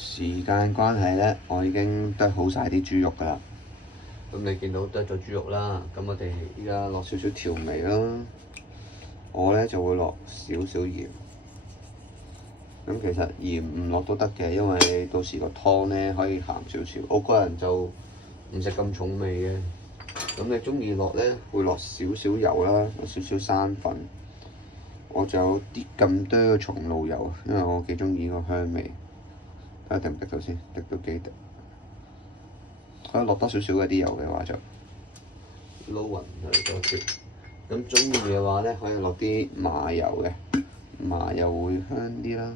時間關係咧，我已經剁好晒啲豬肉㗎啦。咁你見到剁咗豬肉啦，咁我哋依家落少少調味啦。我咧就會落少少鹽。咁其實鹽唔落都得嘅，因為到時個湯咧可以鹹少少。我個人就唔食咁重味嘅。咁你中意落咧，會落少少油啦，落少少生粉。我仲有啲咁多嘅松露油，因為我幾中意個香味。睇下滴唔滴到先，滴到幾滴。可以落多少少嗰啲油嘅話就撈勻佢多啲。咁中意嘅話咧，可以落啲麻油嘅，麻油會香啲啦。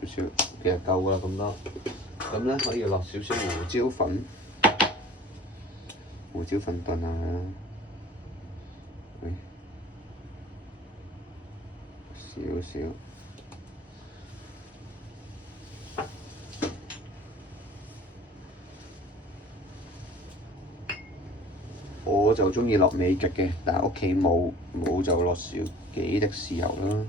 少少其實夠啦咁多。咁咧可以落少少胡椒粉，胡椒粉燉下佢啦。少少。我就中意落美極嘅，但係屋企冇就落少幾滴豉油啦。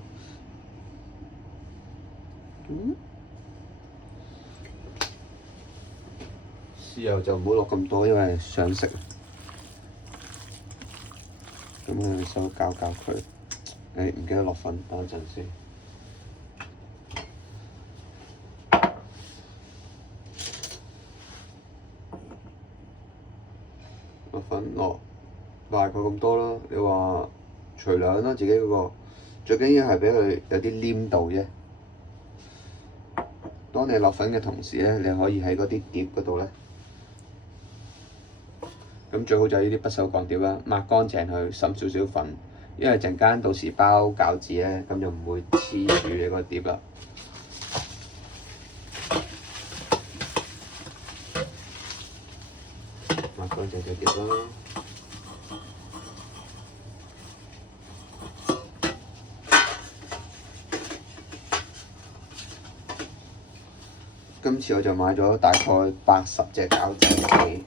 豉油就唔好落咁多，因為想食。咁我手攪攪佢。唔記得落粉，等一陣先。落粉落大概咁多啦，你話隨量啦，自己嗰個最緊要係俾佢有啲黏度啫。當你落粉嘅同時咧，你可以喺嗰啲碟嗰度咧，咁最好就係呢啲不鏽鋼碟啦，抹乾淨佢，滲少少粉，因為陣間到時包餃子咧，咁就唔會黐住你個碟啦。抹乾淨隻碟啦。今次我就買咗大概80隻餃子皮，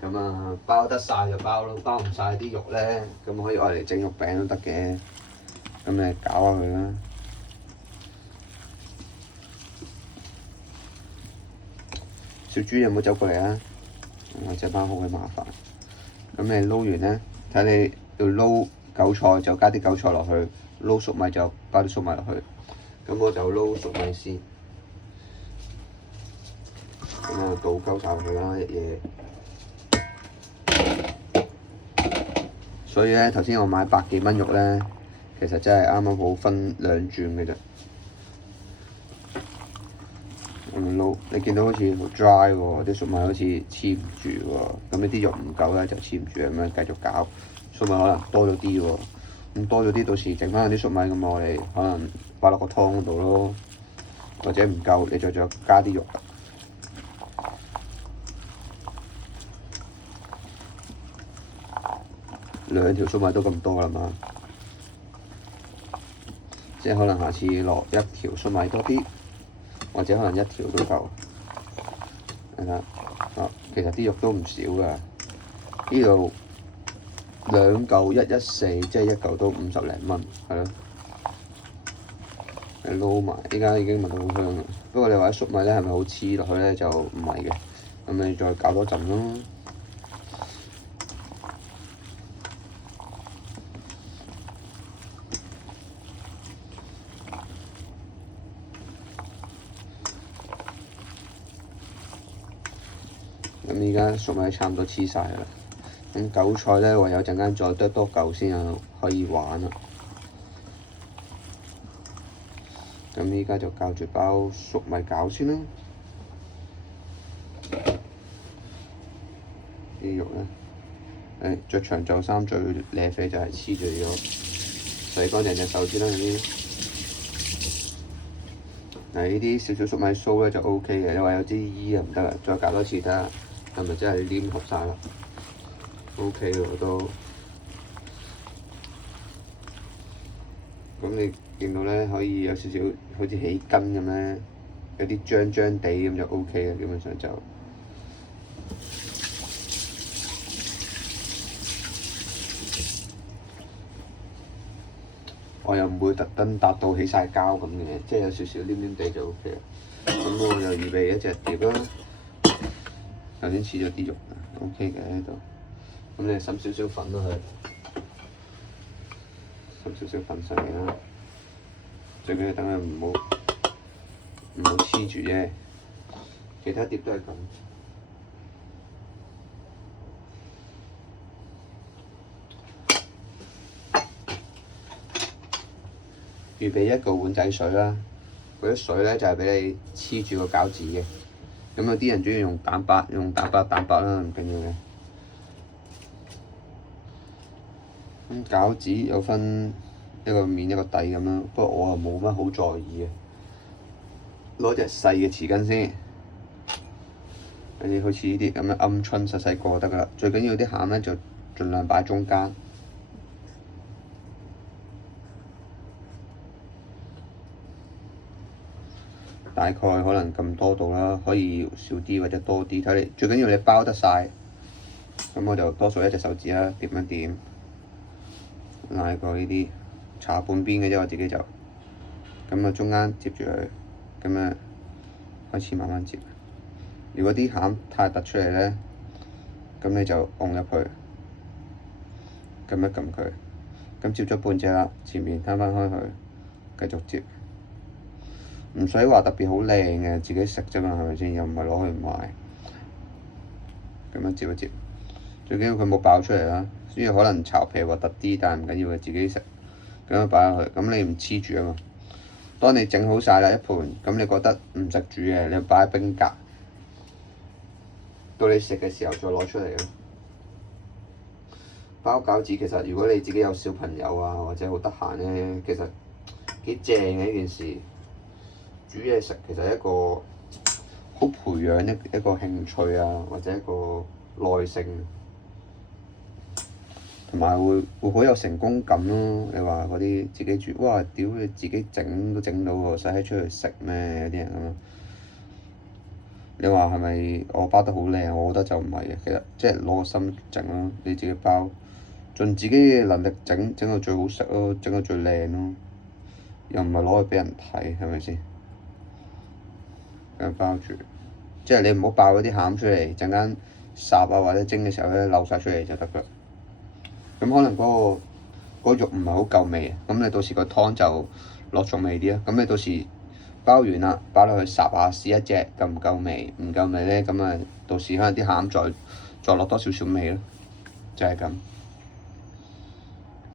咁啊包得晒就包咯，包唔晒啲肉咧，咁可以愛嚟整肉餅都得嘅。咁你攪下佢啦。小豬有冇走過嚟啊？我隻貓好鬼麻煩。咁你撈完咧，睇你要撈韭菜就加啲韭菜落去，撈粟米就包啲粟米落去。咁我就撈粟米先。咁啊，倒鳩晒佢啦，一嘢。所以咧，頭先我買100幾蚊肉咧，其實真係啱啱好分2轉嘅啫。咁樣撈，你見到好似好 dry 喎，啲粟米好似黐唔住喎。咁呢啲肉唔夠咧，就黐唔住咁樣繼續搞。粟米可能多咗啲喎，咁多咗啲，到時剩翻啲粟米咁，我哋可能擺落個湯嗰度咯，或者唔夠，你再加啲肉。2條粟米都咁多啦嘛，即係可能下次落1條粟米多啲，或者可能1條都夠。係啦，其實啲肉都唔少噶，呢度2嚿114，即係1嚿都50零蚊，係咯。你撈埋，依家已經聞到好香啦。不過你話啲粟米咧係咪好黐落去咧？就唔係嘅，咁你再搞多陣咯。咁而家粟米差唔多黐晒啦，咁韭菜咧唯有陣間再剁多嚿先可以玩啦。咁依家就教住包粟米餃先啦。啲肉咧，着長袖衫最舐啡就係黐住咗，洗乾淨隻手先啦。呢啲少少粟米酥咧就 O K 嘅，你話有啲衣啊唔得啦，再搞多次睇下係咪真係黏合晒啦。O K 喎都。咁你見到咧可以有少少好似起筋咁咧，有啲漿漿地咁就 O K 嘅，基本上就。我又唔會特登搭到起晒膠咁嘅，即係有少少黏黏地就 O K 啦。咁我就預備一隻碟啦。頭先黐咗啲肉，O K 嘅喺度。咁你滲少少粉落去，滲少少粉上面啦。最緊要等佢唔好黐住啫。其他碟都係咁。預備一個碗仔水啦，嗰啲水咧就係俾你黐住個餃子嘅。咁有啲人中意用蛋白啦，唔緊要嘅。咁餃子有分一個面一個底咁啦，不過我又冇乜好在意嘅。攞隻細嘅匙羹先，好似呢啲咁嘅鵪鶉細細個就得噶啦。最緊要啲餡咧就盡量擺中間。大概可能咁多度啦，可以少啲或者多啲，睇你。最緊要你包得晒，咁我就多數一隻手指啦，點一點，拉過呢啲，搽半邊嘅啫，我自己就，咁啊中間接住佢，咁啊開始慢慢接。如果啲餡太突出嚟咧，咁你就按入去，撳一撳佢，咁接咗半隻啦，前面攤翻開佢，繼續接。唔使話特別好靚嘅，自己食啫嘛，係咪先？又唔係攞去賣。咁樣接一接，最緊要佢冇爆出嚟啦。雖然可能巢皮核突啲，但係唔緊要嘅，自己食。咁樣擺落去，咁你唔黐住啊嘛。當你整好晒啦一盤，咁你覺得唔食煮嘅，你擺喺冰格。到你食嘅時候再攞出嚟咯。包餃子其實如果你自己有小朋友啊，或者好得閒咧，其實幾正嘅呢件事。煮嘢食其實係一個好培養一個興趣啊，或者一個耐性，同埋會好有成功感咯。你話嗰啲自己煮，哇！屌你自己整都整到喎，使閪出去食咩？有啲人咁樣。你話係咪我包得好靚？我覺得就唔係嘅。其實即係攞個心整咯，你自己包，盡自己嘅能力整到最好食咯，整到最靚咯，又唔係攞去俾人睇，係咪先？咁包住，即係你唔好爆嗰啲餡出嚟，陣間烚啊或者蒸嘅時候咧漏晒出嚟就得㗎。咁可能嗰個肉唔係好夠味，咁你到時個湯就落重味啲啦。咁你到時包完啦，擺落去烚下試一隻夠唔夠味，唔夠味咧，咁啊到時可能啲餡再落多少少味咯，就係咁。